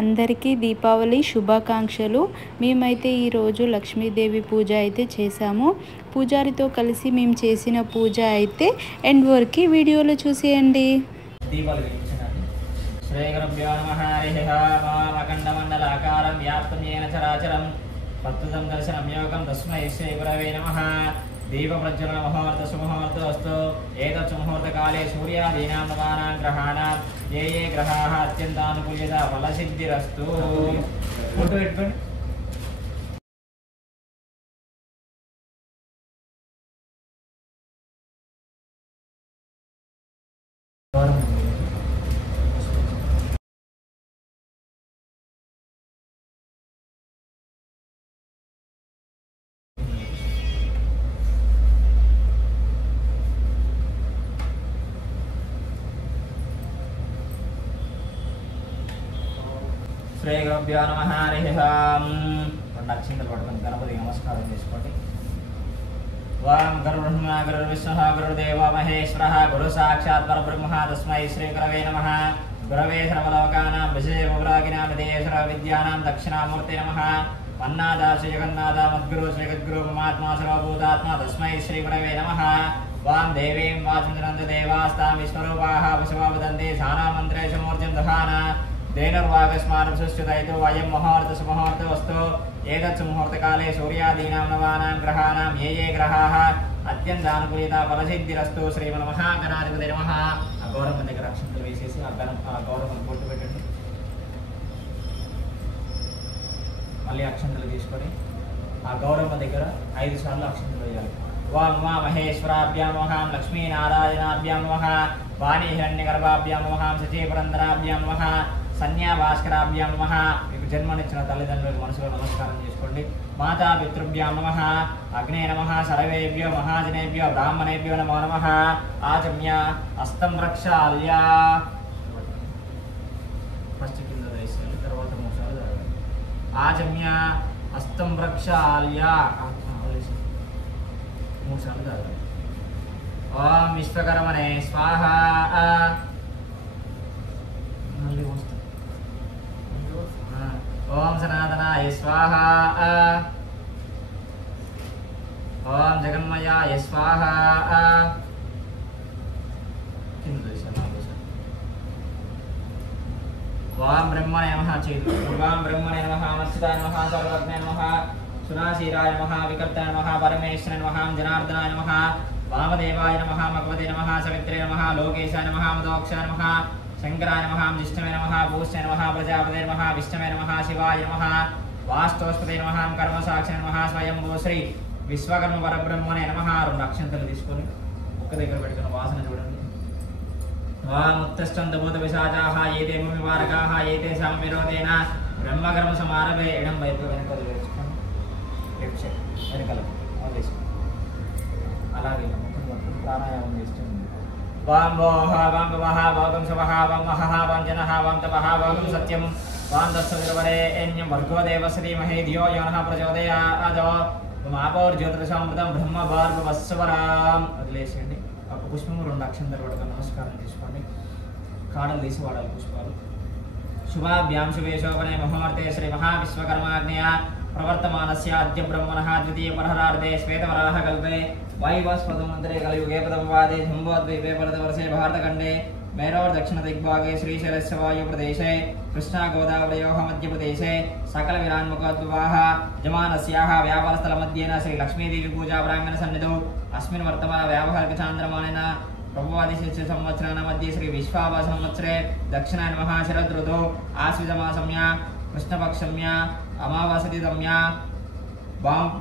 అందరికీ దీపావళి శుభాకాంక్షలు. మేమైతే ఈరోజు లక్ష్మీదేవి పూజ అయితే చేసాము. పూజారితో కలిసి మేము చేసిన పూజ అయితే ఎండ్ వరకు వీడియోలో చూసేయండి. శ్రీ గురుభ్యో నమః. హరిః ఓం. అఖండమండలాకారం వ్యాప్తం येन చరాచరం తత్తుతం దర్శనం యోగం తస్మై శ్రీ గురవే నమః. దీప ప్రజ్వలన ముహూర్త సుముహూర్తోస్తు. ఏతత్ ముహూర్తకాలే సూర్యాదీనాం నవానాం గ్రహాణాం ఏ ఏ గ్రహాः అత్యంతానుకూల్యత ఫలసిద్ధిరస్తు. ఫోటో పెట్టుకోండి. శ్రీ గురుభ్యో నమః. హరిః ఓం. రెండు అక్షింతలు పట్టుకొని గణపతికి నమస్కారం చేసుకోండి. ఓం గురుర్బ్రహ్మ గురుర్విష్ణుః గురుర్దేవో మహేశ్వరః గురు సాక్షాత్ పరబ్రహ్మ తస్మై శ్రీ గురవే నమః. గురవే సర్వలోకానాం విశేషముగ్రాగినాం విదేశ విద్యానాం దక్షిణామూర్తే నమః. మన్నాదాశ జగన్నాథ మద్గురు శ్రీగద్గురు మమాత్మా సర్వభూతాత్మా తస్మై శ్రీ గురవే నమః. వాం దేవీం వాచంద్రంద దేవాస్తాం విశ్వరూపాః పశవా వదంతే సానామంత్రేష మూర్తిం దహాన దేనర్వాగస్మానం సుష్ఠుతైతో వయం ముహూర్త సుముహూర్తోస్తు. ఏతత్ ముహూర్తకాలే సూర్యాదీనాం నవానాం గ్రహాణాం ఏ ఏ గ్రహాः అత్యంతానుకూలిత ఫలసిద్ధిరస్తు. శ్రీమన్మహాగణాధిపతే నమః. ఆ గౌరవం దగ్గర అక్షంతలు వేసేసి ఆ గౌరవం పొట్టు పెట్టండి. మళ్ళీ అక్షంతలు తీసుకొని ఆ గౌరవం దగ్గర 5 సార్లు అక్షంతలు వేయాలి. ఓం ఉమా మహేశ్వరాభ్యాం నమః. లక్ష్మీనారాయణాభ్యాం నమః. వాణీ హిరణ్యగర్భాభ్యాం నమః. శచీపురంధరాభ్యాం నమః. సన్యా భాస్కరాభ్యాం నమః. మీకు జన్మనిచ్చిన తల్లిదండ్రులకు మనసులో నమస్కారం చేసుకోండి. మాతా పితృభ్యాం నమః. అగ్నే నమః. సర్వేభ్యో మహాజనేభ్యో బ్రాహ్మణేభ్యో నమో నమః. ఆచమ్య హస్తం ప్రక్షాళ్య. ఫస్ట్ కింద వేసేయాలి, తర్వాత 3 సార్లు తాగాలి. ఆచమ్య హస్తం ప్రక్షాళ్య 3 సార్లు తాగాలి. ఓం విశ్వకర్మణే స్వాహ. ఓం సనాతనాయ స్వాహ. ఓం జగన్మయాయ స్వాహ. ఓం బ్రహ్మణే నమః. చేతు ఓం బ్రహ్మణే నమః. మత్స్యతాయ నమః. సర్వజ్ఞాయ నమః. సునాశీరాయ నమః. వికర్తాయ నమః. పరమేశ్వరాయ నమః. జనార్దనాయ నమః. వామదేవాయ నమః. భగవతే నమః. సవిత్రే నమః. లోకేశాయ నమః. మదోక్షాయ నమః. శంకరాయ నమః. జిష్ణవే నమః. భూష్ణే నమః. ప్రజాపతే నమః. విష్ణవే నమః. శివాయ నమః. వాస్తోస్పతే నమః. కర్మసాక్షిణే నమః. స్వయంభూ శ్రీ విశ్వకర్మ పరబ్రహ్మణే నమః. 2 అక్షంతలు తీసుకొని ఒక్క దగ్గర పెట్టుకున్న వాసన చూడండి. వాముత్తష్టంతభూత పిశాచాః ఏతే భూమివారకాః ఏతే సామవిరోధేన బ్రహ్మకర్మ సమారభే. ఎడం వైపు వెనకలు వేసుకోండి. లెఫ్ట్ సైడ్ వెనకలు వేసుకోండి. అలాగే ప్రాణాయామం చేస్తుంది. వాం భోః వాం భవః వాం శవః వాం మహః వాం జనః వాం తపః వాం సత్యం వాం తత్సవితుర్వరేణ్యం భర్గో దేవస్య ధీమహి ధియో యో నః ప్రచోదయాత్. మాపోర్జ్యోతిషామృతం బ్రహ్మ భార్గవస్వరాం. వదిలేసేయండి. ఒక పుష్పము 2 అక్షంతలు పట్టుకొని నమస్కారం చేసుకోండి. కాడలు తీసి వాడాలి పుష్పాలు. శుభాభ్యాం శుభే శోభనే ముహూర్తే శ్రీ మహావిశ్వకర్మాజ్ఞయ ప్రవర్తమానస్య అద్య బ్రహ్మణః ద్వితీయ పరహరార్ధే శ్వేతవరాహ కల్పే వాయువాస్పదమంతరే కలియుగే ప్రథమవాదే జంబోద్వీపే భరతవర్షే భారతఖండే మేరోర్ దక్షిణ దిగ్భాగే శ్రీశైలస్య వాయుప్రదేశే కృష్ణా గోదావరయోః మధ్యప్రదేశే సకల విరాన్ముఖోద్భవాః యజమానస్యాః వ్యాపారస్థలమధ్యేన శ్రీ లక్ష్మీదేవి పూజా ప్రాంగణ సన్నిధౌ అస్మిన్ వర్తమాన వ్యావహారిక చాంద్రమానేన ప్రభువాదిశిష్య సంవత్సరాల మధ్య శ్రీ విశ్వాభ సంవత్సరే దక్షిణాయనమః శరదృతౌ ఆశ్విజమాసమ్య కృష్ణపక్షమ్య అమావాసతితమ్య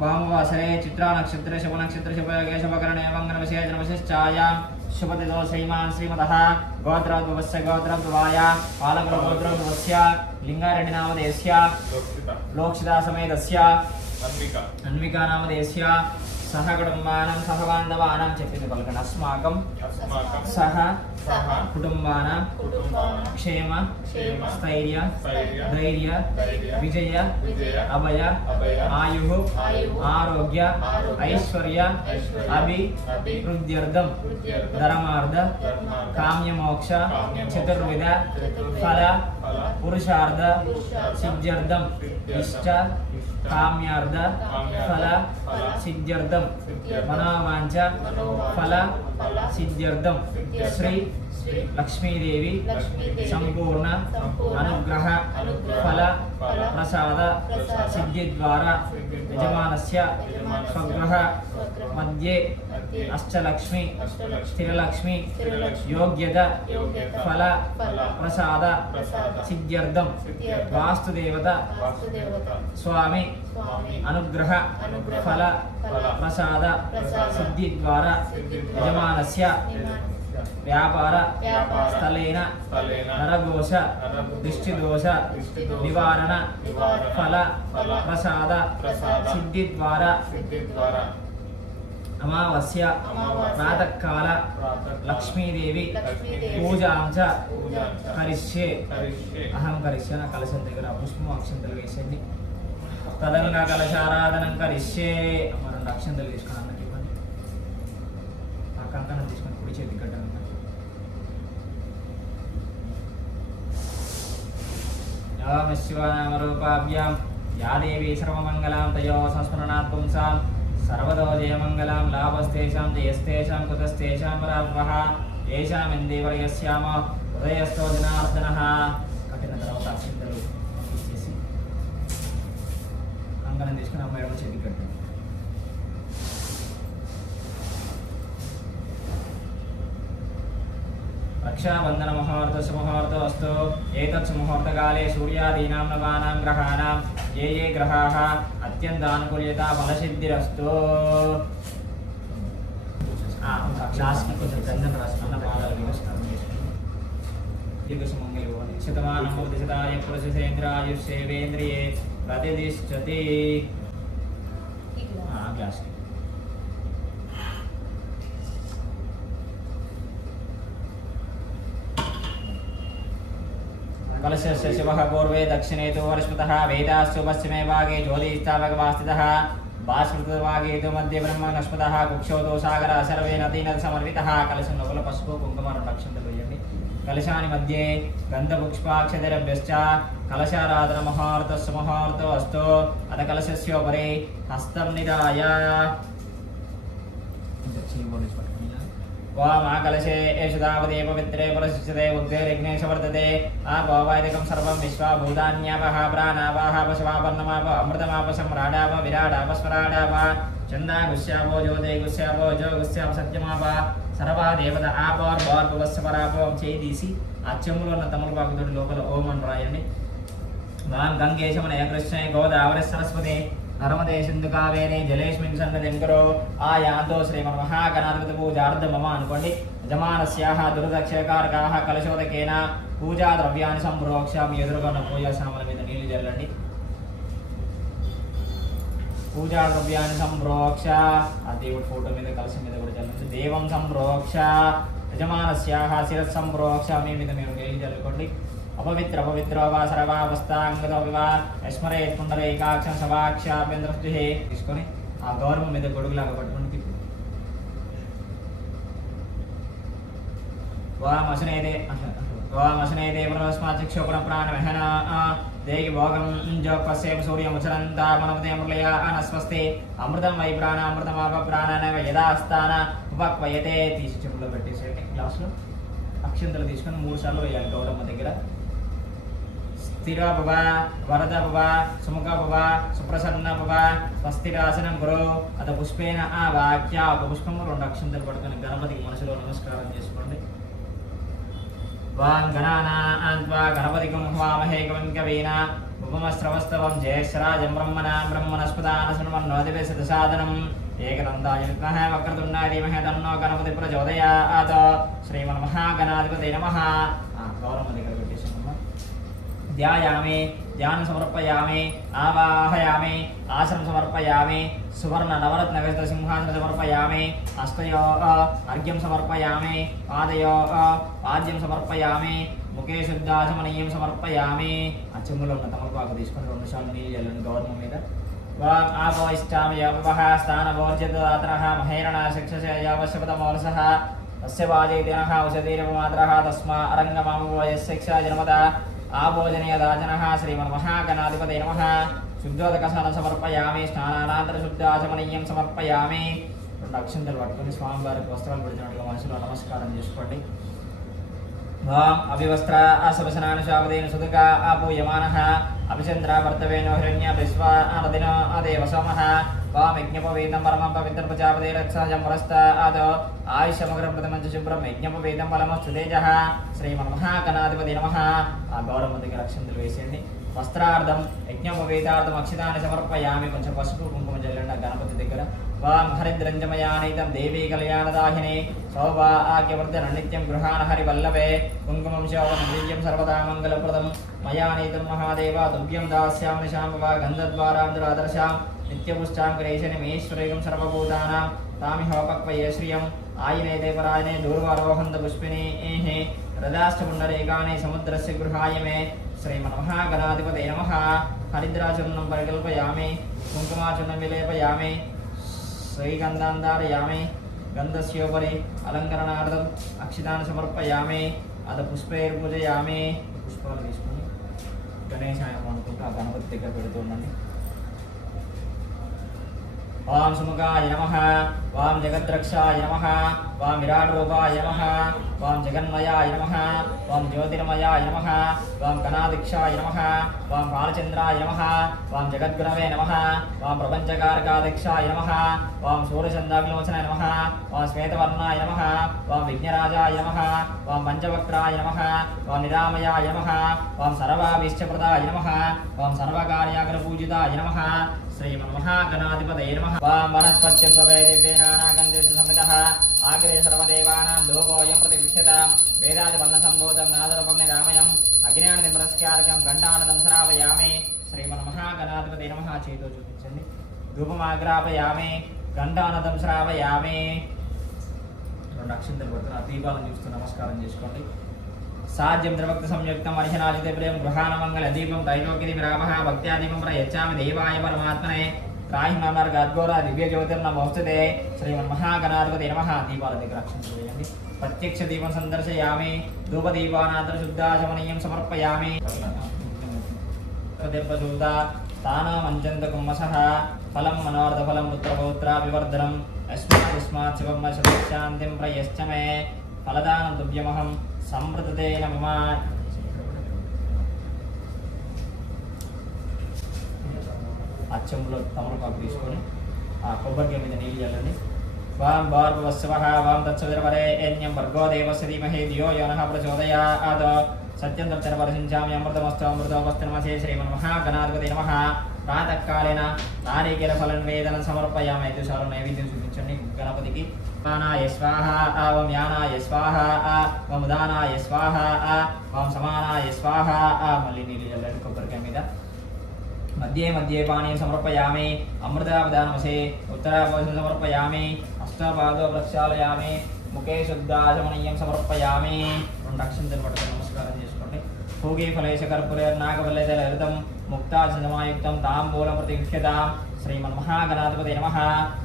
భామవాసరే చిత్రా నక్షత్ర శుభ నక్షత్ర శుభయోగే శుభకరణే మంగళ విశేషణ విశిష్టాయాం శుభతిథౌ శ్రీమాన్ శ్రీమతః గోత్రోద్భవస్య గోత్రోద్భవాయ పాలకులగోత్రోద్భవస్య లింగారెడ్డి నామధేయస్య లోక్షితా సమేతస్య అన్వికా నామధేయస్య సహ కుటుంబానాం సహ బాంధవానాం చెప్పింది పలకండి. అస్మాకం సహ కుటుంబానాం క్షేమ స్థైర్య ధైర్య విజయ అభయ ఆయు ఆరోగ్య ఐశ్వర్య అభివృద్ధ్యర్థం ధర్మార్థ కామ్యమోక్ష చతుర్విధ ఫల పురుషార్థ సిద్ధ్యర్థం ఇష్ట కామ్యార్థ ఫల సిద్ధ్యర్థం మనోవాంఛ ఫల సిద్ధ్యర్థం శ్రీ లక్ష్మీదేవి సంపూర్ణ అనుగ్రహ ఫల ప్రసాద సిద్ధి ద్వారా యజమానస్య స్వగృహ మధ్యే అష్టలక్ష్మి స్థిరలక్ష్మి యోగ్యత ఫల ప్రసాద సిద్ధ్యర్థం వాస్తుదేవత స్వామి అనుగ్రహ ఫల ప్రసాద సిద్ధి ద్వారా యజమానస్య వ్యాపార స్థలేన నరఘోష దృష్టిదోష నివారణ ఫల ప్రసాద సిద్ధి ద్వారా అమావాస్య ప్రాతకాల లక్ష్మీదేవి పూజాంచ కరిష్యే అహం కరిష్య నా కలశం దగ్గర పుష్పం అక్షంతలు వేసేయండి తదనంగా కలశారాధనం కరిష్యే అమ్మ 2 అక్షంతలు తీసుకుని అన్నకి ఇవ్వండి ఆ కంకణం తీసుకొని కుడి చేతి కట్టను శివనామరూపాభ్యాం యా దేవీ సర్వమంగళాం తయో సంస్మరణాత్ పుంసాం సర్వదో జయమంగళాం లాభస్తేషాం జయస్తేషాం కుతస్తేషాం పరాత్మః ఏషాం ఇందేవర్యస్యామ హృదయస్థో జనార్దనః కట్టిన తర్వాత అక్షంతలు ఇచ్చేసి కంకణం తీసుకుని అమ్మాయి ఎవరు చేతికి కట్టారు रक्षाबंधन मुहूर्त सुमुहूर्तो अस्तु एतत् मुहूर्तकाले सूर्यादीनां नवानां ग्रहाणां ये ये ग्रहाः अत्यन्तानुकूल्यता फलसिद्धिरस्तु क्लास में कुछ चंदन रास्ता पादाल व्यवस्था दीर्घसुमंगल शतमानं भवति पुरुषेन्द्रायुष्येवेन्द्रिये प्रतिष्ठति क्लास कलशस्य शिवः पूर्वे दक्षिणे तु वर्ष्मतः वेदास्तु पश्चिमे भागे ज्योतिष्ठावकवास्थितः भास्वृतभागे तु मध्ये ब्रह्मणस्पतः कुक्षौ तु सागरः सर्वे नदीनः समर्पितः कलशं लोपल पशुपु कुङ्कुम रक्षन्तु वेयन्ति कलशानि मध्ये गन्धपुष्पाक्षतिरभ्यश्च कलशाराधन मुहूर्तो अस्तु अथ कलशस्योपरि हस्तं निधाय कलशे एषु तावदे पवित्रे पुरस्यते उद्गैर्यज्ञेश वर्तते आपोवैदिकं सर्वं विश्वाभूतान्यावः प्राणावः पशवापर्णमाप अमृतमाप सम्राडाप विराडाप स्मराडाप चन्दागुस्यापो ज्योतिगुस्यापो जोगुस्याप सत्यमाप सर्वा देवता आपोर्भोर्भुवस्वरापों చేదీసి ఆ చెమ్ములో ఉన్న తమలపాకుతోటి లోపల ఓం అని రాయండి వాం గంగేశమనయ కృష్ణే గోదావరి సరస్వతి नर्मदे सिंधु कावेरी जलेस्मिन् सन्निधिं करो आयान्तो श्रीमन्महागणाधिपति पूजार्थं मम अनुकोंडि यजमानस्याः दुर्दक्षकारकाः कलशोदकेन पूजा द्रव्याणि संप्रोक्ष्यामि ఎదురుగా పూజా సామాన్ల మీద నీళ్లు చల్లండి పూజా ద్రవ్యాన్ని సంప్రోక్ష ఆ దేవుడి ఫోటో మీద కలశం మీద కూడా చల్లండి దేవం సంప్రోక్ష యజమానస్యాः శిరః సంప్రోక్ష మీ మీద మీరు నీళ్లు చల్లుకోండి अपवित्र अपवित्रो वा सर्वावस्थांगतो वा स्मरेत् पुंडरीकाक्षं सवाक्षाभ्यन्तरस्तुः తీసుకొని ఆ గౌరవం మీద గొడుగులాగా పట్టుకొని తిప్పు वामसनेदे पुनस्माचक्षोपण प्राणमहन देहि भोगं जोपस्येव सूर्यमुचरन्ता मनमते मुरलया अनस्वस्ते अमृतं वै प्राणामृतमाप प्राणनव यदा स्थान उपक्वयते తీసి చెప్పులో పెట్టేసేయండి గ్లాస్లో అక్షంతలు తీసుకొని 3 సార్లు వేయాలి గౌరమ్మ దగ్గర स्थिर भव वरद भव सुमुख भव सुप्रसन्न भव स्वस्थिरासनं कुरु अथ पुष्पेन आवाक्य पुष्पं 2 అక్షంతలు పట్టుకొని గణపతికి మనసులో నమస్కారం చేసుకోండి वां गणानान्त्वा गणपतिं हवामहे कविं कवीन उपमस्रवस्तवं ज्येष्ठराजं ब्रह्मणस्पदानशृण्वन्नोदिवे सिद्धसादनम् एकदन्ताय विद्महे वक्रतुण्डाय धीमहि तन्नो गणपति प्रचोदयात् श्रीमन्महागणाधिपतये नमः ध्यायामि ध्यान समर्पयामि आवाहयामि आसन समर्पयामि सुवर्ण नवरत्न व्यस्त सिंहासन समर्पयामि हस्तयो अर्घ्यं समर्पयामि पादयो पाद्यं समर्पयामि मुखे शुद्धाचमनीयं समर्पयामि అచ్చములో ఉన్న తమలపాకు తీసుకొని 2 సార్లు నీళ్ళు చల్లండి గౌరవం మీద వాం ఆపోయిష్టామి యవః స్థానవోర్జితాత్రః మహేరణ శిక్షసే యావశ్యపతమోరసః తస్య వాజేదినః ఔషధీరమాత్రః తస్మా అరంగమామో యస్య శిక్షా జన్మదా ఆభోజనీయదాచనః శ్రీమన్మహాగణాధిపతये నమః శుద్ధోదకసానం సమర్పయామి స్నానానంతర శుద్ధాచమనీయం సమర్పయామి 2 అక్షంతలు పట్టుకొని స్వామివారికి వస్త్రాలు పెడుతున్నట్టుగా మనసులో నమస్కారం చేసుకోండి వాం అభివస్త్ర అసవసనానుశావదేన సుదుక ఆపూయమానః అభిచంద్రావర్తవేనో హిరణ్య విశ్వా ఆనదిన ఆదేవ సోమః వాం యజ్ఞపవేదం పరమం పవిత్ర ప్రజాపతిరత్సహజం వరస్త ఆదో ఆయుషమగ్రం ప్రథమంచ శుభ్రం యజ్ఞపవేదం ఫలమస్తు తేజః శ్రీమన్మహాగణాధిపతये నమః ఆ గౌరవ దగ్గర అక్షంతలు వేసేయండి వస్త్రార్థం యజ్ఞోపవేదార్థం అక్షితాన్ని సమర్పయామి కొంచెం పసుపు కుంకుమ జల్లండి గణపతి దగ్గర వాం హరిద్రంజమయానైతం దేవీ కళ్యాణదాహిని సౌభాగ్యవర్ధన నిత్యం గృహాణ హరివల్లభే కుంకుమం శోభనం దివ్యం సర్వదా మంగళప్రదం మయానైతం మహాదేవ దువ్యం దాస్యామి శాంభవ గంధద్వారాంధ్రాదర్శాం నిత్యపుష్టాం క్రేశనిమేశ్వరేగం సర్వభూతానాం తామిహోపక్వయే శ్రియం ఆయనే పరాయనే దూర్వారోహంత పుష్పిణీ రదాష్టపుండరేకానే సముద్రస్య గృహాయ మే శ్రీమన్మహాగణాధిపతये నమః హరిద్రాచూర్ణం పరికల్పయామి కుంకుమాచూర్ణం విలేపయామి శ్రీగంధాన్ ధారయామి గంధస్యోపరి అలంకరణార్థం అక్షితాన్ని సమర్పయామి అద పుష్పైర్పూజయామి పుష్పాలు తీసుకొని గణేశాయం అనుకుంటూ ఆ గణపతి దగ్గర పెడుతూ ఉండండి వాం సుముఖాయ నమః వాం జగద్రక్షాయ నమః వాం విరాట్ రూపాయ నమః వాం జగన్మయాయ నమః వాం జ్యోతిర్మయాయ నమః వాం కణాదిక్షాయ నమః వాం బాలచంద్రాయ నమః వాం జగద్గుణవే నమః వాం ప్రపంచకారకాదిక్షాయ నమః వాం సూర్యచంద్రాగ్నిలోచనాయ నమః వాం శ్వేతవర్ణాయ నమః వాం విఘ్నరాజాయ నమః వాం పంచవక్త్రాయ నమః వాం నిరామయాయ నమః వాం సర్వాభీష్టప్రదాయ నమః వాం సర్వకార్యాగ్రపూజితాయ నమః శ్రీమన్మహాగణాధిపతये నమః వాం వనస్పత్యద్వవే దివ్యేనానాగంధేషు సమితః ఆగ్రే సర్వదేవానాం ధూపోయం ప్రతివిక్షతాం వేదాదివర్ణసంబోధం నాదరూపం నిరామయం అగ్నేయానదిమరస్కారకం ఘంటానదం శ్రావయామి శ్రీమన్మహాగణాధిపతये నమః చేతో చూపించండి ధూపమాగ్రాపయామి ఘంటానదం శ్రావయామి 2 అక్షంతలు పడుతున్న దీపాలను చూస్తూ నమస్కారం చేసుకోండి సాధ్యం ద్రవక్త సంయుక్తం అర్హనాజితే ప్రేమ గృహాన మంగళ దీపం త్రైలోక్యదీప రామః భక్త్యాదీపం ప్రయచ్చామి దేవాయ పరమాత్మనే రాహి నామర్ గద్గోర దివ్య జ్యోతిర్నమోస్తుతే శ్రీమన్మహాగణాధిపతये నమః దీపాల దగ్గర అక్షంతలు వేయండి ప్రత్యక్ష దీపం సందర్శయామి ధూపదీపానంతర శుద్ధాచమనీయం సమర్పయామి దీర్ఘశూత తానామంచంత కుమ్మసః ఫలం మనోర్థ ఫలం పుత్రపౌత్రాభివర్ధనం యస్మాత్ శివం శాంతిం ప్రయశ్చ మే ఫలదానం తుభ్యమహం సంప్రతే నమః అచ్చంలో తమలపాకు తీసుకొని ఆ కొబ్బరికాయ మీద నీళ్ళు చల్లండి వాం భార్గవస్వః వాం తత్సవితర్వరేణ్యం భర్గో దేవస్య ధీమహి ధియో యో నః ప్రచోదయాత్ సత్యం తత్ర వర్షించామి అమృతమస్తు అమృతోపస్తనమసే శ్రీమన్మహాగణాధిపతये నమః ప్రాతకాలేన నారీకేల ఫలం వేదన సమర్పయామి 5 సార్లు నైవేద్యం చూపించండి గణపతికి వానాయ స్వాహ ఓం యానాయ స్వాహ ఓం ఉదానాయ స్వాహ ఓం సమానాయ స్వాహ మళ్ళీ నీళ్ళు చల్లండి కొబ్బరికాయ మీద మధ్యే మధ్యే పానీయం సమర్పయామి అమృతావదానమసే ఉత్తరాభోజనం సమర్పయామి అష్టాపాదో ప్రక్షాళయామి ముఖే శుద్ధాచమనీయం సమర్పయామి 2 అక్షంతలు పట్టుకొని నమస్కారం చేసుకోండి భోగే ఫలేశ కర్పూరేర్నాగవల్లేదలరితం ముక్తాచందమాయుక్తం తాంబూలం ప్రతిక్షతాం శ్రీమన్మహాగణాధిపతये నమః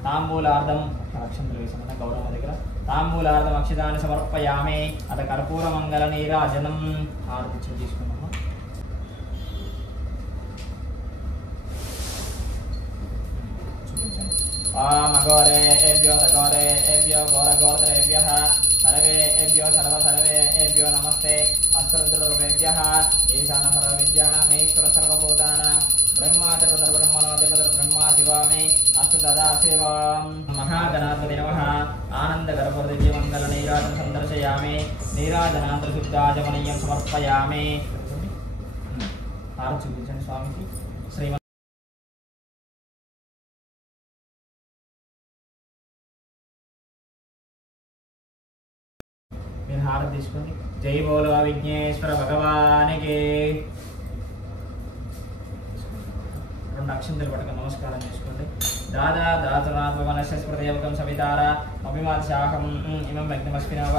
తాంబూలార్థం అక్షంతలు వేసిన గౌరవ దగ్గర తాంబూలార్థం అక్షితాన్ని సమర్పయామి అత కర్పూర మంగళ నీరాజనం ఆరతిచ్చి తీసుకున్నాము అఘోరేభ్యో తఘోరేభ్యో ఘోరఘోరతరేభ్యః సర్వేభ్యో సర్వేభ్యో నమస్తే అష్టరుద్రరూపేభ్యః ఈశాన సర్వవిద్యానామేశ్వర సర్వభూతానాం బ్రహ్మాచరబ్రహ్మణోధిపతి బ్రహ్మా శివామి అస్తు తదా శివాం మహాగణాధిపతये నమః ఆనందగర్భదివ్యమంగళ నీరాజనం సందర్శయామి నీరాజనాంతర శుద్ధాచమనీయం సమర్పయామి హారతి చూపించండి స్వామికి శ్రీ హారతి తీసుకొని జై బోలో విఘ్నేశ్వర భగవానికి 2 అక్షంతలు పట్టుకొని నమస్కారం చేసుకోండి దాదా దాతునాత్మనస్య స్మృతయవకం సవితార అభిమాత్సాహం ఇమం యజ్ఞమస్మినవ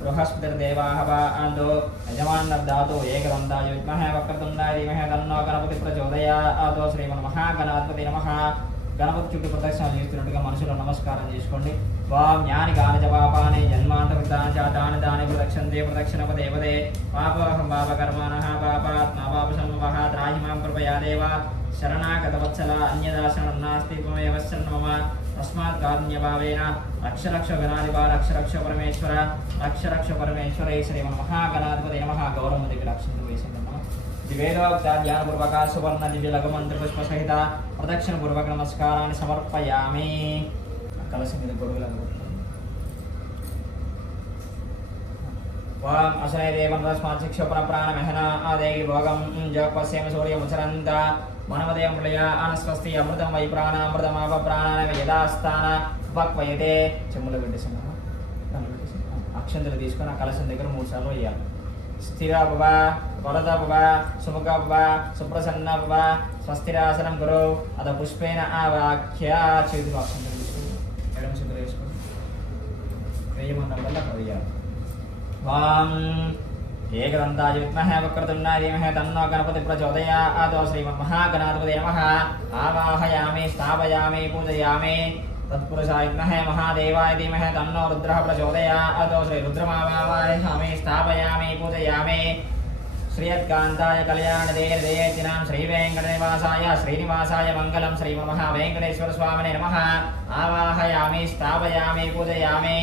బృహస్పతిర్దేవాః వా ఆందో యజమానర్ధాతో ఏకదంతాయ విద్మహే వక్రతుండాయ ధీమహి తన్నో గణపతి ప్రచోదయాత్ శ్రీమన్మహాగణాధిపతये నమః గణపతి చుట్టూ ప్రదక్షిణాలు చేస్తున్నట్టుగా మనసులో నమస్కారం చేసుకోండి. వాం జ్ఞాని గాని జపాపాని జన్మాంతృతాని దాని ప్రదక్షంతే ప్రదక్షిణ పదే పదే పాపహం పాపకర్మాణః పాపాత్మా పాపసంభవః త్రాహి మాం కృపయా దేవ శరణాగత వత్సల అన్యదాశరణం నాస్తి త్వమేవ శరణం మమ తస్మాత్ కారుణ్యభావేన రక్ష గణాధిప రక్ష రక్ష పరమేశ్వర శ్రీ మహాగణాధిపతి నమః. గౌరవం దగ్గర అక్షంతలు వేసింది. వేదోక్త ధ్యానపూర్వక సువర్ణ దివ్య లఘుమంత్ర పుష్ప సహిత ప్రదక్షిణ పూర్వక నమస్కారాన్ని సమర్పయామి. కలసి మీద గొడుగులు వాం అసనే దేవం తస్మాత్ శిక్షోపన ప్రాణమహన ఆదేవి భోగం జపస్యేమ సూర్యముచరంత మనమదేవం ప్రళయ అనస్వస్తి అమృతం వై ప్రాణామృతమాప ప్రాణాన యదాస్థాన ఉపక్వయతే. చెమ్ములో పెట్టేసి అక్షంతలు తీసుకొని ఆ కలసం దగ్గర 3 సార్లు వేయాలి. స్థిర భవ వరద భవ సుముఖ భవ సుప్రసన్న భవ స్వస్తిరాసనం గురు అద పుష్పేన ఆవాఖ్య. చేతులు అక్షంతలు తీసుకొని ఎడమ చేతులు వేసుకొని వేయమన్న వల్ల వేయాలి. వాం ఏకదంతాయ విద్మహే వక్రతుండాయ ధీమహి తన్నో గణపతి ప్రచోదయాత్. శ్రీమన్మహాగణాధిపతయే నమః. ఆవాహయామి స్థాపయామి పూజయామి. తత్పురుషాయ విద్మహే మహాదేవాయ ధీమహి తన్నో రుద్రః ప్రచోదయాత్. శ్రీ రుద్రమావాహయామి స్థాపయామి పూజయామి. శ్రీయత్కాంతాయ కళ్యాణదేయదేయతినాం శ్రీవేంకటనివాసాయ శ్రీనివాసాయ మంగళం. శ్రీమన్మహావేంకటేశ్వర స్వామినే నమః. ఆవాహయామి స్థాపయామి పూజయామి.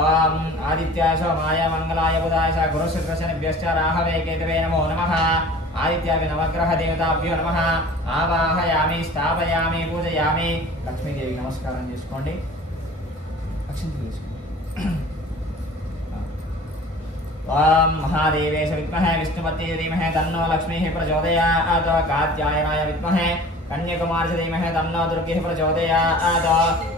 ఓం ఆదిత్యాయ సోమాయ మంగళాయ బుధాయ గురుశుక్రశనిభ్యశ్చ రాహవే కేతవే నమో నమః. ఆదిత్యాయ నవగ్రహ దేవతాభ్యో నమః. ఆవాహయామి స్థాపయామి పూజయామి. లక్ష్మీదేవికి నమస్కారం చేసుకోండి. అక్షంతలు తీసుకోండి. ఓం మహాదేవేశ విద్మహే విష్ణుపతే ధీమహి తన్నో లక్ష్మీః ప్రచోదయాత్. కాత్యాయనాయ విద్మహే కన్యాకుమారి ధీమహి తన్నో దుర్గేః ప్రచోదయాత్.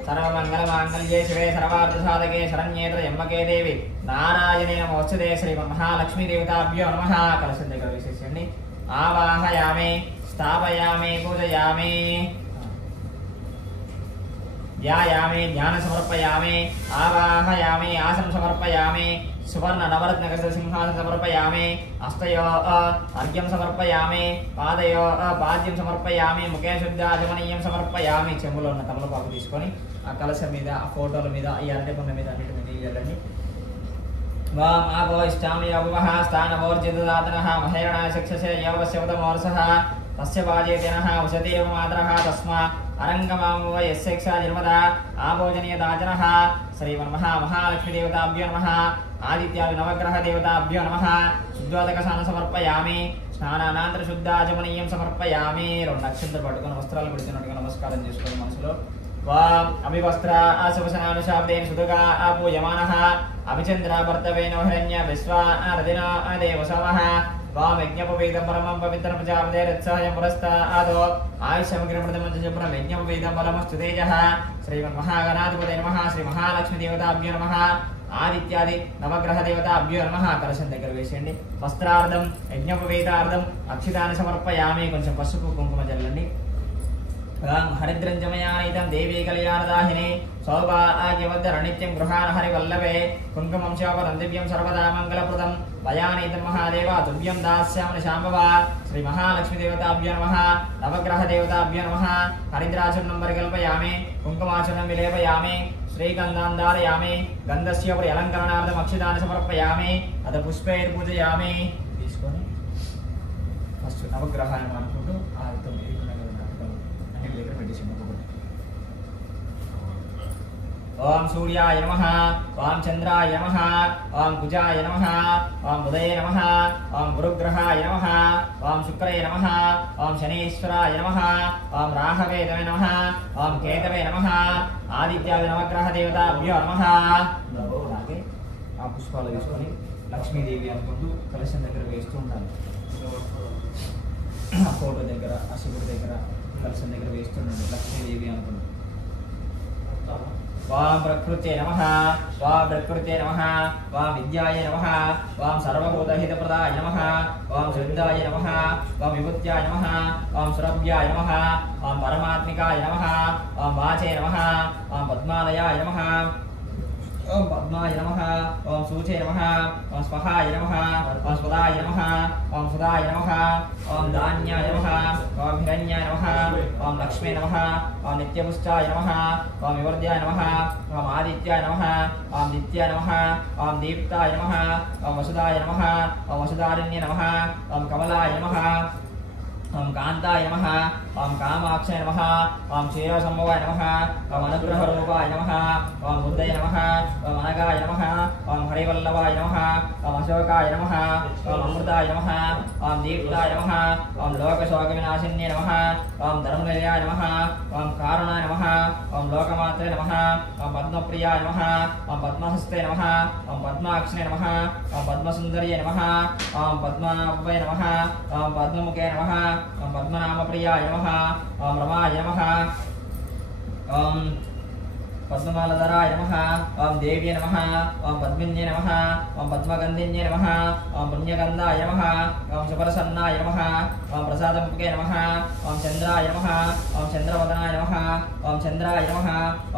సర్వమంగళమాంగళ్యే శివే సర్వార్థసాధకే శరణ్యే త్రయంబకే దేవి నారాయణే నమోస్తుతే. శ్రీమన్మహాలక్ష్మీదేవతాభ్యో నమః. కలశం దగ్గర వేసేసండి. ఆవాహయామి స్థాపయామి పూజయామి. ధ్యాయామి జ్ఞాన సమర్పయామి. ఆవాహయామి ఆసనం సమర్పయామి. సువర్ణ నవరత్న సింహాసన సమర్పయామి. హస్తయో అర్ఘ్యం సమర్పయామి. పాదయో పాద్యం సమర్పయామి. ముఖే శుద్ధాచమనీయం సమర్పయామి. చెంబులో ఉన్న తమలపాకు తీసుకొని ఆ కలశం మీద ఆ ఫోటోల మీద ఈ అరటిపండ్ల మీద అన్నిటి మీద వెళ్ళండి. వాం ఆపో ఇష్టామి అభువః స్థానవోర్జితదాతనః మహేరణాయ శిక్షసే యోగస్యవతమోర్సః తస్య వాజేతినః ఉషదేవ మాతరః తస్మా అరంగమామో యస్యక్షా జన్మదా ఆభోజనీయదాచనః. శ్రీమన్మహాలక్ష్మీదేవతాభ్యో నమః. ఆదిత్యాది నవగ్రహ దేవతాభ్యో నమః. శుద్ధోదకసాన సమర్పయామి. స్నానానంతర శుద్ధాచమనీయం సమర్పయామి. 2 అక్షంతలు పట్టుకొని వస్త్రాలు పెడుతున్నట్టుగా నమస్కారం చేసుకోండి మనసులో. వాం అభివస్త్ర శుభసనానుశాబ్దేన సుధగా పూయమానః. అభిచంద్రాభర్తవేనో హిరణ్య విశ్వా రదినో దేవసవః. వాం యజ్ఞపవేదం పరమం పవిత్రం ప్రజాపతేరత్సాయం పురస్తాదో ఆయుష్యమగ్రమృతమంచశుభ్రం యజ్ఞపవేదం బలమస్తు తేజః. శ్రీమన్మహాగణాధిపతయే నమః. శ్రీ మహాలక్ష్మీదేవతాభ్యో నమః. ఆదిత్యాది నవగ్రహ దేవతాభ్యో నమః. కలశం దగ్గర వేసేయండి. వస్త్రార్థం యజ్ఞపవేదార్థం అక్షితాన్ని సమర్పయామి. కొంచెం పసుపు కుంకుమ జల్లండి. హరిద్రంజమయానీతం దేవీ కళ్యాణదాహిని సౌభాగ్యవద్దర నిత్యం గృహాన హరివల్లభే కుంకుమం శోభనం దివ్యం సర్వదా మంగళప్రదం భయానీతం మహాదేవ తుభ్యం దాస్యామి శాంభవ. శ్రీ మహాలక్ష్మీదేవతాభ్యో నమః. నవగ్రహ దేవతాభ్యో నమః. హరిద్రాచూర్ణం పరికల్పయామి. కుంకుమాచూర్ణం విలేపయామి. శ్రీగంధాన్ ధారయామి. గంధస్యోపరి అలంకరణార్థం అక్షితాన్ని సమర్పయామి. అత పుష్పైర్పూజయామి. తీసుకొని ఫస్ట్ నవగ్రహాన్ని అనుకుంటూ ఆ 9 దగ్గర పెట్టేసి ఓం సూర్యాయ నమః. ఓం చంద్రాయ నమః. ఓం కుజాయ నమః. ఓం బుధయ నమః. ఓం గురుగ్రహాయ నమః. ఓం శుక్రాయ నమః. ఓం శనీశ్వరాయ నమః. ఓం రాహవే నమః. ఓం కేతవే నమః. ఆదిత్యాది నవగ్రహ దేవతాభ్యో నమః. అలాగే ఆ పుష్పాలు తీసుకొని లక్ష్మీదేవి అనుకుంటూ కలశం దగ్గర వేస్తూ ఉంటాను. ఆ ఫోటో దగ్గర ఆ శివుడి దగ్గర కలశం దగ్గర వేస్తుండండి. లక్ష్మీదేవి అనుకుంటూ వాం ప్రకృతే నమః. వాం ప్రకృతే నమః. వాం విద్యాయ నమః. వాం సర్వభూతహితప్రదాయ నమః. వాం శుద్ధాయ నమః. వాం విభూత్యాయ నమః. వాం సురభ్యాయ నమః. వాం పరమాత్మికాయ నమః. వాం వాచే నమః. వాం పద్మాలయాయ నమః. ఓం పద్మాయ నమః. ఓం సూచే నమః. ఓం స్వహాయ నమః. ఓం స్వదాయ నమః. ఓం సుదాయ నమః. ఓం ధాన్యాయ నమః. ఓం హిరణ్యాయ నమః. ఓం లక్ష్మీ నమః ఓం నిత్యపుష్టాయ నమః ఓం వివర్ధ్యాయ నమః ఓం ఆదిత్యాయ నమః ఓం నిత్యాయ నమః ఓం దీప్తాయ నమః ఓం వసుదాయ నమః ఓం వసుదారణ్య నమః ఓం కమలాయ నమః ఓం కాంతాయ నమః ఓం కామాక్షాయ నమః ఓం క్షీరసంభవాయ నమః ఓం అనుగ్రహరూపాయ నమః ఓం బుద్ధయ నమః ఓం అనగాయ నమః ఓం హరివల్లభాయ నమః ఓం అశోకాయ నమః ఓం అమృతాయ నమః ఓం దీప్తాయ నమః ఓం లోకశోకవినాశిన్యే నమః ఓం ధర్మనిలయాయ నమః ఓం కారుణాయ నమః ఓం లోకమాత్రే నమః ఓం పద్మప్రియాయ నమః ఓం పద్మహస్తే నమః ఓం పద్మాక్షిణే నమః ఓం పద్మసుందర్యే నమః ఓం పద్మనాభాయ నమః ఓం పద్మముఖే నమః ఓం పద్మనామప్రియాయ నమః ఓం రమాయ నమః ఓం పద్మమాలధరాయ నమః ఓం దేవ్యే నమః ఓం పద్మిన్యే నమః ఓం పద్మగంధిన్యే నమః ఓం పుణ్యగంధాయ నమః ఓం సుపరసన్నాయ నమః ఓం ప్రసాదముఖే నమః ఓం చంద్రాయ నమః ఓం చంద్రవదనాయ నమః ఓం చంద్రాయ నమః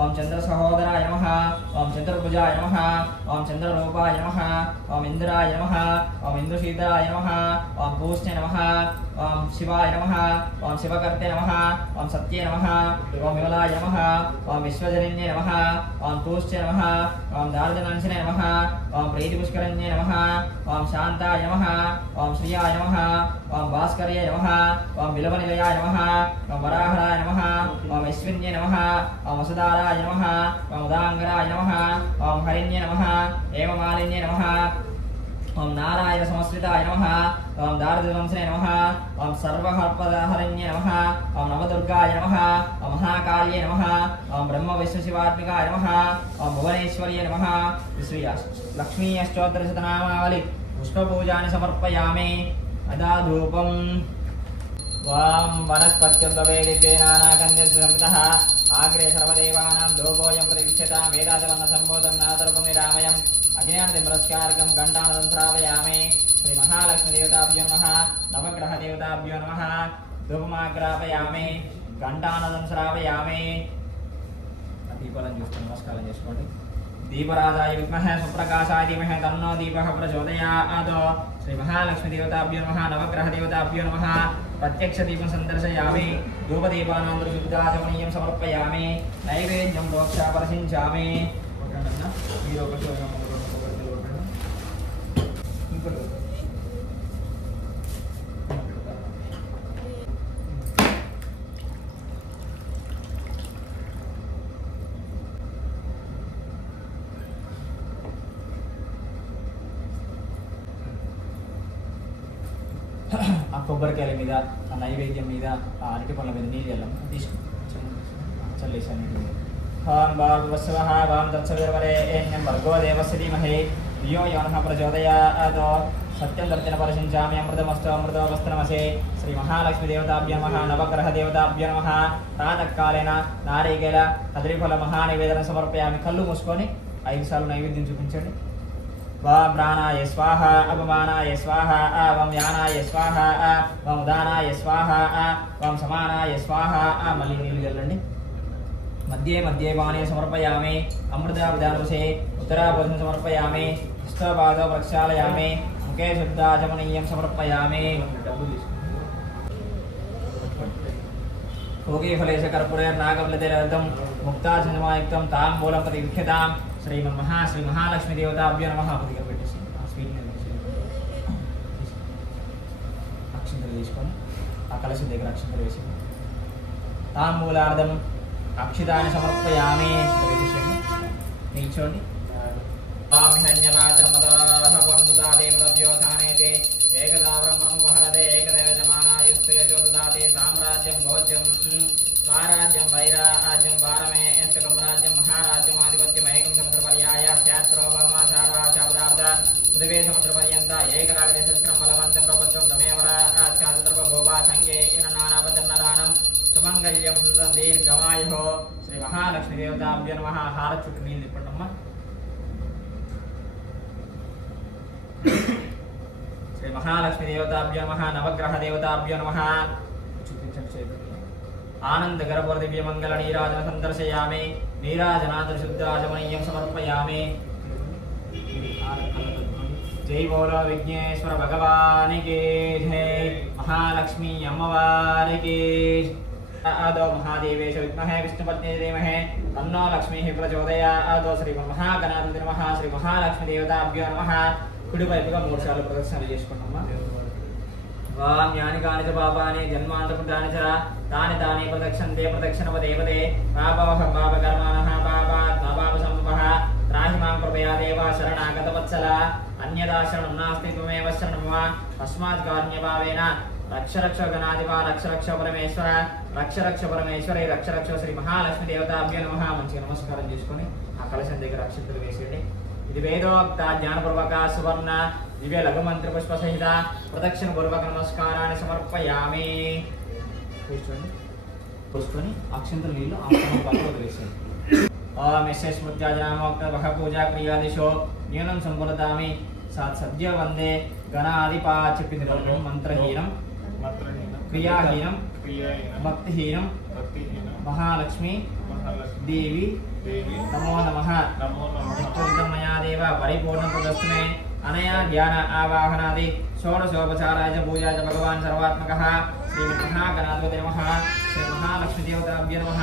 ఓం చంద్రసహోదరాయ నమః ఓం చంద్రభుజాయ నమః ఓం చంద్రరూపాయ నమః ఓం ఇంద్రాయ నమః ఓం ఇంద్రశీతలాయ నమః ఓం పూష్ణే నమః ఓం శివాయ నమః ఓం శివకర్తే నమః ఓం సత్యే నమః ఓం విమలాయ నమః ఓం విశ్వజనన్యే నమః ఓం తూష్టే నమః ఓం దార్జనాంశనే నమః ఓం ప్రీతిపుష్కరణ్యే నమః ఓం శాంతాయ నమః ఓం శ్రియాయ నమః ఓం భాస్కర్యే నమః ఓం విలవనిలయాయ నమః ఓం వరాహరాయ నమః ఓం విశ్వన్యే నమః ఓం వసుధారాయ నమః ఓం ఉదాంగరాయ నమః ఓం హరిణ్యే నమః ఏమమాలిన్యే నమః ఓం నారాయణ సంస్కృతాయ నమః ఓం దారిద్ర్యవంశనే నమః ఓం సర్వహర్పదహరణ్యే నమః ఓం నవదుర్గాయ నమః ఓం మహాకాళ్యే నమః ఓం బ్రహ్మ విశ్వశివాత్మికాయ నమః ఓం భువనేశ్వర్యే నమః శ్రీ లక్ష్మీ అష్టోత్తరశతనామావళి పుష్పపూజాని సమర్పయామి అదా ధూపం వాం వనస్పత్యుద్భవేదినానాకంద్యస్య సంహితః ఆగ్రే సర్వదేవానాం ధూపోయం ప్రతిష్ఠితాం వేదాదవన్న సంబోధం నాదరూపం నిరామయం అజ్ఞానతిమరస్కారకం ఘంటానదం శ్రావయామి శ్రీ మహాలక్ష్మి దేవతాభ్యో నమః నవగ్రహ దేవతాభ్యో నమః ధూపమాగ్రాపయామి ఘంటానదం శ్రావయామి దీపాలను చూస్తూ నమస్కారం చేసుకోండి దీపరాజాయ విద్మహే సుప్రకాశాయ ధీమహి తన్నో దీపః ప్రచోదయాత్ శ్రీ మహాలక్ష్మి దేవతాభ్యో నమః నవగ్రహ దేవతాభ్యో నమః ప్రత్యక్ష దీపం సందర్శయామి ధూపదీపానంతర శుద్ధాచమనీయం సమర్పయామి నైవేద్యం ప్రోక్షా పరిశించామి మీరు ఒకటి ఆ కొబ్బరికాయల మీద ఆ నైవేద్యం మీద ఆ అరటి పళ్ళ మీద నీళ్ళు వెళ్ళాం చల్లేసాను నీళ్ళు హాం భార్గవస్వః వాం తత్సవిర్వరేణ్యం భర్గో దేవస్య ధీమహి ధియో యో నః ప్రచోదయాత్ సత్యం దర్శన పరిశించామి అమృతమస్తు అమృతోపస్తనమసే శ్రీ మహాలక్ష్మి దేవతాభ్యో నమః నవగ్రహ దేవతాభ్యో నమః ప్రాతకాలేన నారికేల కదలీఫల మహానివేదన సమర్పయామి. కళ్ళు మూసుకొని 5 సార్లు నైవేద్యం చూపించండి. వాం ప్రాణాయ స్వాహ అపమానాయ స్వాహ వాం యానాయ స్వాహ వాం ఉదానాయ స్వాహ వాం సమానాయ స్వాహ. మళ్ళీ నీళ్ళు చల్లండి. మధ్యే మధ్యే పానే సమర్పయామి. అమృతాభిధానవశే ఉత్తరాభోజనం సమర్పయామి. హస్తపాదో ప్రక్షాళయామి. ముఖే శుద్ధాచమనీయం సమర్పయామి. భోగీఫలేశ కర్పూరేర్నాగఫలతైరదం ముక్తాచంద్రమాయుక్తం తాంబూలం ప్రతివిఖ్యతాం. శ్రీ మహాలక్ష్మి దేవతాభ్యో నమః. కొద్దిగా పెట్టేసి అక్షంతలు తీసుకొని ఆ కలశం దగ్గర అక్షంతలు వేసి తాంబూలార్థం అక్షితాన్ని సమర్పయామి. నిల్చోండి. దేవతవ్యోధానేతే ఏకదా బ్రహ్మం వహరదే ఏకదేవ జమానాయుస్తేజోదాతే సామ్రాజ్యం భోజ్యం స్వరాజ్యం వైరాజ్యం పారమే ఎంతకం రాజ్యం మహారాజ్యమాధిపత్యం ఏకం సముద్రపర్యాయ శాస్త్రోపమాచారాచాపదార్థ పృథివీ సముద్రపర్యంత ఏకరాగదేశస్కరం బలవంతం ప్రపంచం తమేవరాచార్యభోవా సంగే నానాపదన్నరానం సుమంగళ్యం సుందరం దీర్ఘమాయో. శ్రీ మహాలక్ష్మి దేవతాభ్యో నమః. హార చుట్టూ నీళ్ళు తిప్పండమ్మా. శ్రీ మహాలక్ష్మి దేవతాభ్యో నమః నవగ్రహ దేవతాభ్యో నమః. చూపించండి. ఆనంద గర్భవర దివ్య మంగళ నీరాజన సందర్శయామి. నీరాజనాంతర శుద్ధాచమనీయం సమర్పయామి. జై బోలో విఘ్నేశ్వర భగవానికి జై. మహాలక్ష్మి అమ్మవారికి आदो महादेवेश विद्महे विष्णुपत्नी धीमहि तन्नो लक्ष्मीः प्रचोदयात् श्री महागणाधिपते नमः श्री महालक्ष्मी देवताभ्यो नमः కుడివైపుగా 3 సార్లు ప్రదక్షిణలు చేసుకుంటామా వాం యాని కాని చ పాపాని జన్మాంతపుటాని చ తాని ప్రదక్షిణంతే ప్రదక్షిణవదేవదే పాపవహం పాపకర్మాణః పాపాత్ పాప సంభవః త్రాహి మాం కృపయా దేవ శరణాగత వత్సల అన్యదా శరణం నాస్తి త్వమేవ శరణం మమ తస్మాత్ కారుణ్యభావేన రక్ష గణాధిప రక్ష పరమేశ్వరి రక్ష శ్రీ మహాలక్ష్మి దేవతాభ్యో నమః మంచిగా నమస్కారం చేసుకొని ఆ కలశం దగ్గర అక్షంతలు వేసేయండి ఇది వేదోక్త జ్ఞానపూర్వక సువర్ణ దివ్య లఘు మంత్ర పుష్ప సహిత ప్రదక్షిణ పూర్వక నమస్కారాన్ని సమర్పయామి కూర్చొని అక్షంతలు నీళ్ళు వదిలేసేయండి ఓం యస్య స్మృత్యాజనామోక్త వహ పూజా క్రియాదిశో న్యూనం సంపదామి సద్య వందే గణాధిప చెప్పింది మంత్రహీనం క్రియాహీనం భక్తిహీనం మహాలక్ష్మి దేవి నమో నమః మయా దేవ పరిపూర్ణం తదస్మే అనయా జ్ఞాన ఆవాహనాది షోడశోపచారాయ పూజాయ భగవాన్ సర్వాత్మకః శ్రీ మహాగణాధిపతే నమః శ్రీ మహాలక్ష్మీ దేవతాభ్యో నమః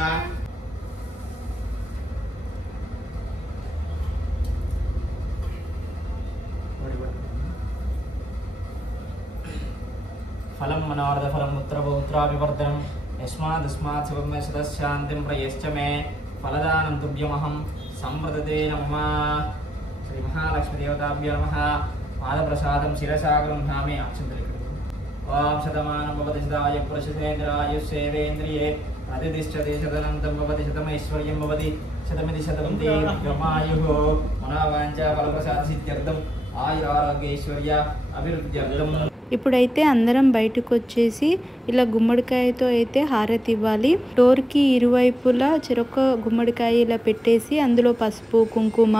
ఫలం మనోరథ ఫలం పుత్రపౌత్రాభివర్ధనం యస్మాదస్మాత్ శుభమే సదశాంతిం ప్రయశ్చ మే ఫలదానం తుభ్యమహం సంవృదతే నమః శ్రీ మహాలక్ష్మీ దేవతాభ్యో నమః పాదప్రసాదం శిరసా గృహ్ణామి అక్షంతలి ఓం శతమానం భవతి శతాయ పురుషేంద్రాయుష్యేవేంద్రియే అతిష్ఠతి శతనంతం భవతి శతమైశ్వర్యం భవతి శతమితి శతం దీర్ఘమాయుః మనోవాంఛ ఫలప్రసాద సిద్ధ్యర్థం ఆయురారోగ్యైశ్వర్య అభివృద్ధ్యర్థం. ఇప్పుడైతే అందరం బయటకు వచ్చేసి ఇలా గుమ్మడికాయతో అయితే హారతి ఇవ్వాలి. డోర్కి ఇరువైపులా చెరొక గుమ్మడికాయ ఇలా పెట్టేసి అందులో పసుపు కుంకుమ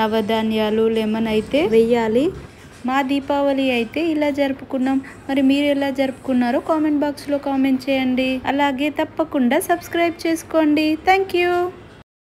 నవధాన్యాలు లెమన్ అయితే వెయ్యాలి. మా దీపావళి అయితే ఇలా జరుపుకున్నాం. మరి మీరు ఎలా జరుపుకున్నారో కామెంట్ బాక్స్లో కామెంట్ చేయండి. అలాగే తప్పకుండా సబ్స్క్రైబ్ చేసుకోండి. Thank you.